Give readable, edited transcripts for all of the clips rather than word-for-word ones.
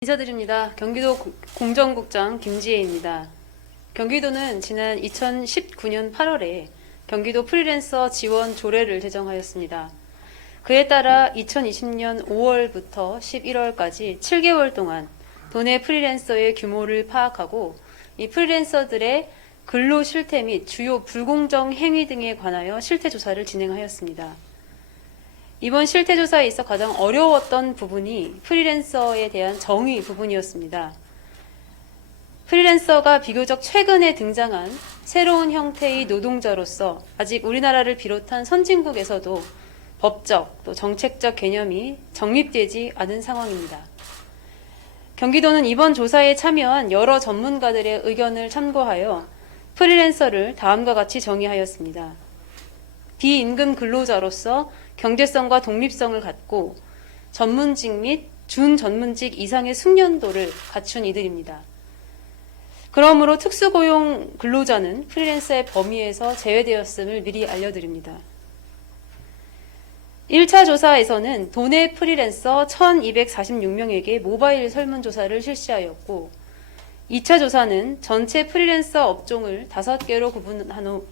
인사드립니다. 경기도 공정국장 김지혜입니다. 경기도는 지난 2019년 8월에 경기도 프리랜서 지원 조례를 제정하였습니다. 그에 따라 2020년 5월부터 11월까지 7개월 동안 도내 프리랜서의 규모를 파악하고 이 프리랜서들의 근로 실태 및 주요 불공정 행위 등에 관하여 실태조사를 진행하였습니다. 이번 실태조사에 있어 가장 어려웠던 부분이 프리랜서에 대한 정의 부분이었습니다. 프리랜서가 비교적 최근에 등장한 새로운 형태의 노동자로서 아직 우리나라를 비롯한 선진국에서도 법적 또 정책적 개념이 정립되지 않은 상황입니다. 경기도는 이번 조사에 참여한 여러 전문가들의 의견을 참고하여 프리랜서를 다음과 같이 정의하였습니다. 비임금 근로자로서 경제성과 독립성을 갖고 전문직 및 준전문직 이상의 숙련도를 갖춘 이들입니다. 그러므로 특수고용 근로자는 프리랜서의 범위에서 제외되었음을 미리 알려드립니다. 1차 조사에서는 도내 프리랜서 1246명에게 모바일 설문조사를 실시하였고 2차 조사는 전체 프리랜서 업종을 5개로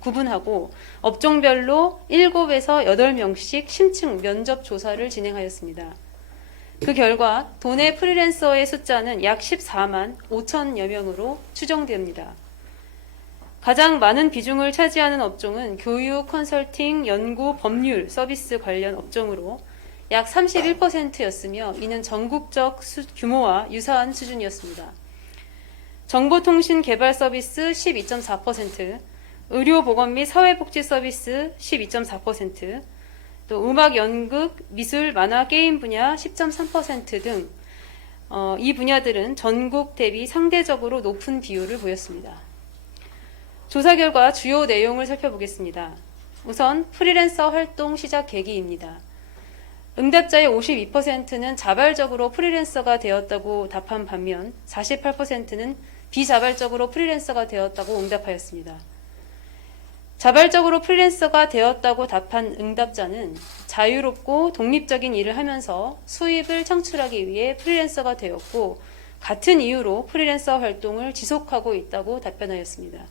구분하고 업종별로 7에서 8명씩 심층 면접 조사를 진행하였습니다. 그 결과 도내 프리랜서의 숫자는 약 14만 5천여 명으로 추정됩니다. 가장 많은 비중을 차지하는 업종은 교육, 컨설팅, 연구, 법률, 서비스 관련 업종으로 약 31%였으며 이는 전국적 규모와 유사한 수준이었습니다. 정보통신 개발 서비스 12.4%, 의료보건 및 사회복지 서비스 12.4%, 또 음악, 연극, 미술, 만화, 게임 분야 10.3% 등 이 분야들은 전국 대비 상대적으로 높은 비율을 보였습니다. 조사 결과 주요 내용을 살펴보겠습니다. 우선 프리랜서 활동 시작 계기입니다. 응답자의 52%는 자발적으로 프리랜서가 되었다고 답한 반면 48%는 비자발적으로 프리랜서가 되었다고 응답하였습니다. 자발적으로 프리랜서가 되었다고 답한 응답자는 자유롭고 독립적인 일을 하면서 수입을 창출하기 위해 프리랜서가 되었고 같은 이유로 프리랜서 활동을 지속하고 있다고 답변하였습니다.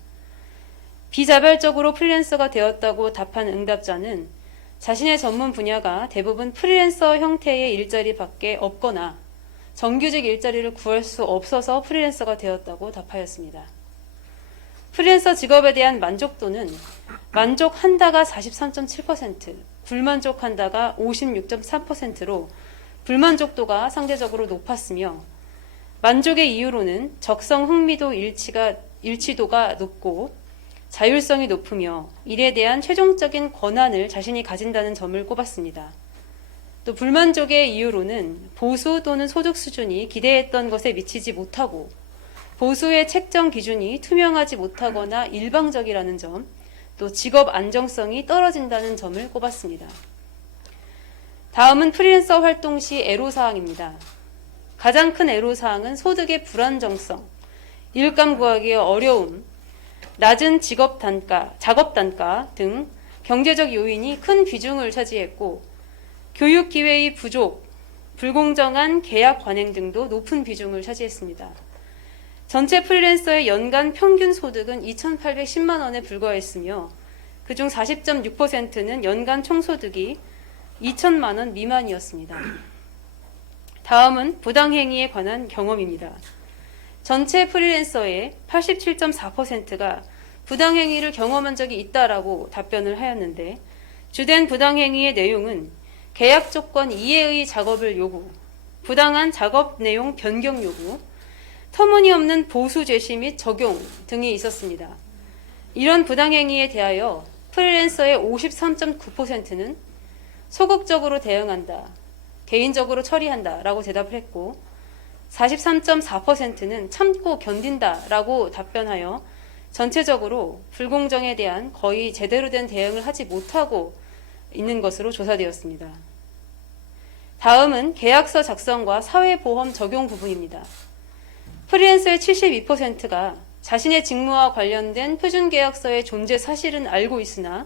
비자발적으로 프리랜서가 되었다고 답한 응답자는 자신의 전문 분야가 대부분 프리랜서 형태의 일자리밖에 없거나 정규직 일자리를 구할 수 없어서 프리랜서가 되었다고 답하였습니다. 프리랜서 직업에 대한 만족도는 만족한다가 43.7%, 불만족한다가 56.3%로 불만족도가 상대적으로 높았으며 만족의 이유로는 적성 흥미도 일치도가 높고 자율성이 높으며 일에 대한 최종적인 권한을 자신이 가진다는 점을 꼽았습니다. 또 불만족의 이유로는 보수 또는 소득 수준이 기대했던 것에 미치지 못하고 보수의 책정 기준이 투명하지 못하거나 일방적이라는 점, 또 직업 안정성이 떨어진다는 점을 꼽았습니다. 다음은 프리랜서 활동 시 애로사항입니다. 가장 큰 애로사항은 소득의 불안정성, 일감 구하기의 어려움, 낮은 작업 단가 등 경제적 요인이 큰 비중을 차지했고 교육 기회의 부족, 불공정한 계약 관행 등도 높은 비중을 차지했습니다. 전체 프리랜서의 연간 평균 소득은 2,810만 원에 불과했으며 그중 40.6%는 연간 총소득이 2천만 원 미만이었습니다. 다음은 부당행위에 관한 경험입니다. 전체 프리랜서의 87.4%가 부당행위를 경험한 적이 있다라고 답변을 하였는데 주된 부당행위의 내용은 계약 조건 이외의 작업을 요구, 부당한 작업 내용 변경 요구, 터무니없는 보수 제시 및 적용 등이 있었습니다. 이런 부당행위에 대하여 프리랜서의 53.9%는 소극적으로 대응한다, 개인적으로 처리한다 라고 대답을 했고 43.4%는 참고 견딘다 라고 답변하여 전체적으로 불공정에 대한 거의 제대로 된 대응을 하지 못하고 있는 것으로 조사되었습니다. 다음은 계약서 작성과 사회보험 적용 부분입니다. 프리랜서의 72%가 자신의 직무와 관련된 표준계약서의 존재 사실은 알고 있으나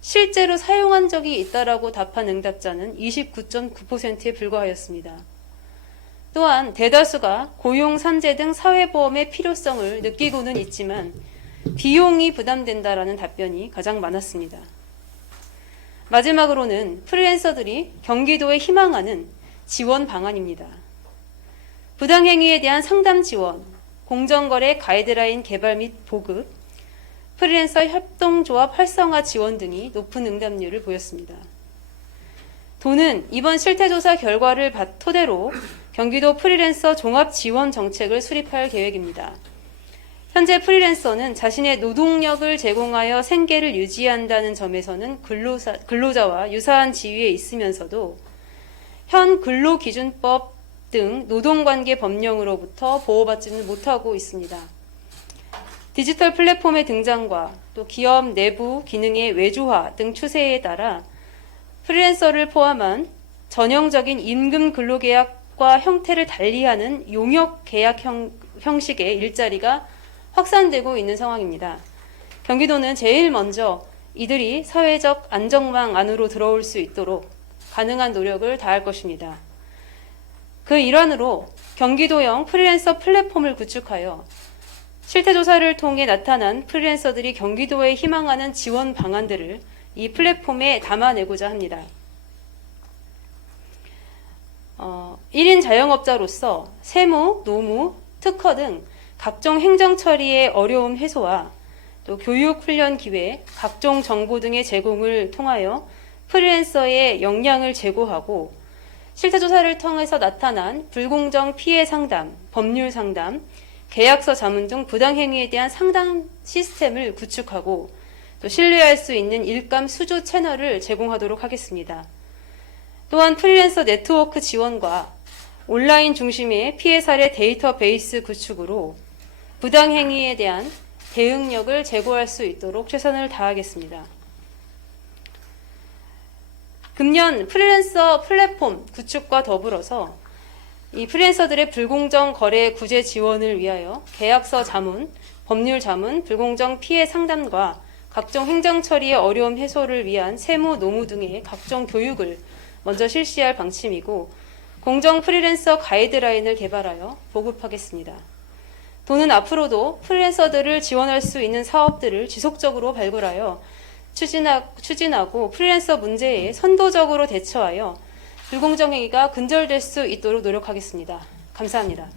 실제로 사용한 적이 있다라고 답한 응답자는 29.9%에 불과하였습니다. 또한 대다수가 고용, 산재 등 사회보험의 필요성을 느끼고는 있지만 비용이 부담된다라는 답변이 가장 많았습니다. 마지막으로는 프리랜서들이 경기도에 희망하는 지원 방안입니다. 부당행위에 대한 상담 지원, 공정거래 가이드라인 개발 및 보급, 프리랜서 협동조합 활성화 지원 등이 높은 응답률을 보였습니다. 도는 이번 실태조사 결과를 토대로 경기도 프리랜서 종합 지원 정책을 수립할 계획입니다. 현재 프리랜서는 자신의 노동력을 제공하여 생계를 유지한다는 점에서는 근로자와 유사한 지위에 있으면서도 현 근로기준법 등 노동관계 법령으로부터 보호받지는 못하고 있습니다. 디지털 플랫폼의 등장과 또 기업 내부 기능의 외주화 등 추세에 따라 프리랜서를 포함한 전형적인 임금 근로계약과 형태를 달리하는 용역 계약 형식의 일자리가 확산되고 있는 상황입니다. 경기도는 제일 먼저 이들이 사회적 안정망 안으로 들어올 수 있도록 가능한 노력을 다할 것입니다. 그 일환으로 경기도형 프리랜서 플랫폼을 구축하여 실태조사를 통해 나타난 프리랜서들이 경기도에 희망하는 지원 방안들을 이 플랫폼에 담아내고자 합니다. 1인 자영업자로서 세무, 노무, 특허 등 각종 행정 처리의 어려움 해소와 또 교육 훈련 기회, 각종 정보 등의 제공을 통하여 프리랜서의 역량을 제고하고 실태조사를 통해서 나타난 불공정 피해 상담, 법률 상담, 계약서 자문 등 부당행위에 대한 상담 시스템을 구축하고 또 신뢰할 수 있는 일감 수조 채널을 제공하도록 하겠습니다. 또한 프리랜서 네트워크 지원과 온라인 중심의 피해 사례 데이터베이스 구축으로 부당행위에 대한 대응력을 제고할 수 있도록 최선을 다하겠습니다. 금년 프리랜서 플랫폼 구축과 더불어서 이 프리랜서들의 불공정 거래 구제 지원을 위하여 계약서 자문, 법률 자문, 불공정 피해 상담과 각종 행정 처리의 어려움 해소를 위한 세무, 노무 등의 각종 교육을 먼저 실시할 방침이고 공정 프리랜서 가이드라인을 개발하여 보급하겠습니다. 도는 앞으로도 프리랜서들을 지원할 수 있는 사업들을 지속적으로 발굴하여 추진하고 프리랜서 문제에 선도적으로 대처하여 불공정행위가 근절될 수 있도록 노력하겠습니다. 감사합니다.